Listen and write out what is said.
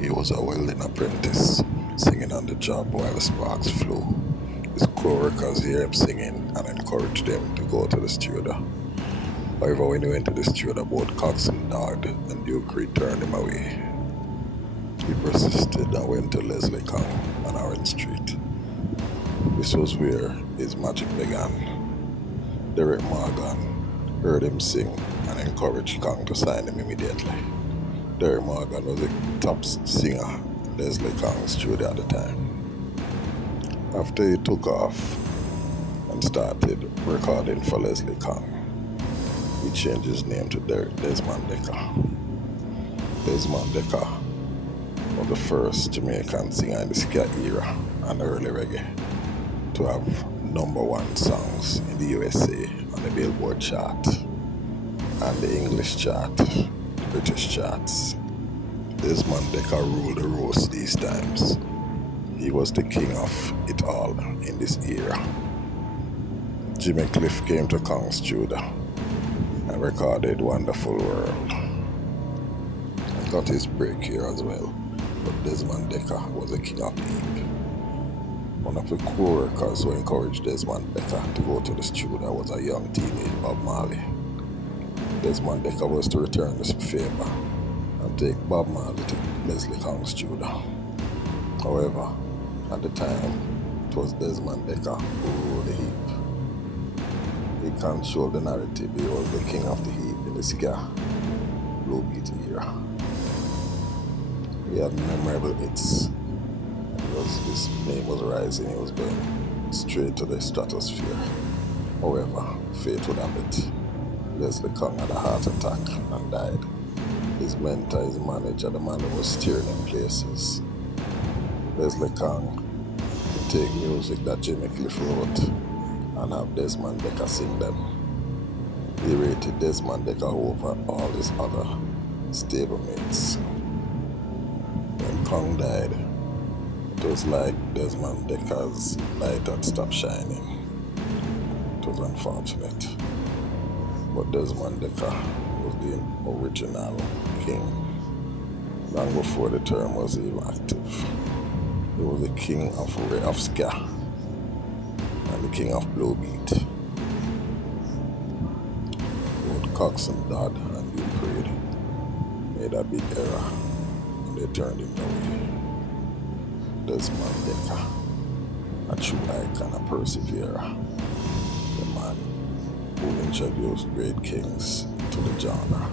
He was a welding apprentice, singing on the job while the sparks flew. His co-workers hear him singing and encouraged him to go to the studio. However, when he went to the studio, both Cox and Dodd and Duke turned him away. He persisted and went to Leslie Kong on Orange Street. This was where his magic began. Derek Morgan heard him sing and encouraged Kong to sign him immediately. Derek Morgan was a top singer in Leslie Kong's studio at the time. After he took off and started recording for Leslie Kong, he changed his name to Desmond Dekker. Desmond Dekker was the first Jamaican singer in the ska era and early reggae to have #1 songs in the USA on the Billboard chart and the English chart, the British charts. Desmond Dekker ruled the roast these times. He was the king of it all in this era. Jimmy Cliff came to Kong's studio and recorded Wonderful World and got his break here as well. But Desmond Dekker was the king of the heap. One of the co-workers who encouraged Desmond Dekker to go to the studio was a young teammate, Bob Marley. Desmond Dekker was to return this favor and take Bob Marley to Leslie Kong's studio. However, at the time, it was Desmond Dekker who ruled the heap. He controlled the narrative. He was the king of the heap in the ska blue beat era. He had memorable hits. His name was rising. He was going straight to the stratosphere. However, fate would have it. Leslie Kong had a heart attack and died. His mentor, his manager, the man who was steering him places. Leslie Kong would take music that Jimmy Cliff wrote and have Desmond Dekker sing them. He rated Desmond Dekker over all his other stablemates. When Kong died, it was like Desmond Dekker's light had stopped shining. It was unfortunate. But Desmond Dekker was the original king. Long before the term was even active. He was the king of ska and the king of blue beat. Both Cox and Dodd and Duke made a big error and they turned him away. Desmond Dekker, a true icon, a perseverer, the man who introduced great kings to the genre.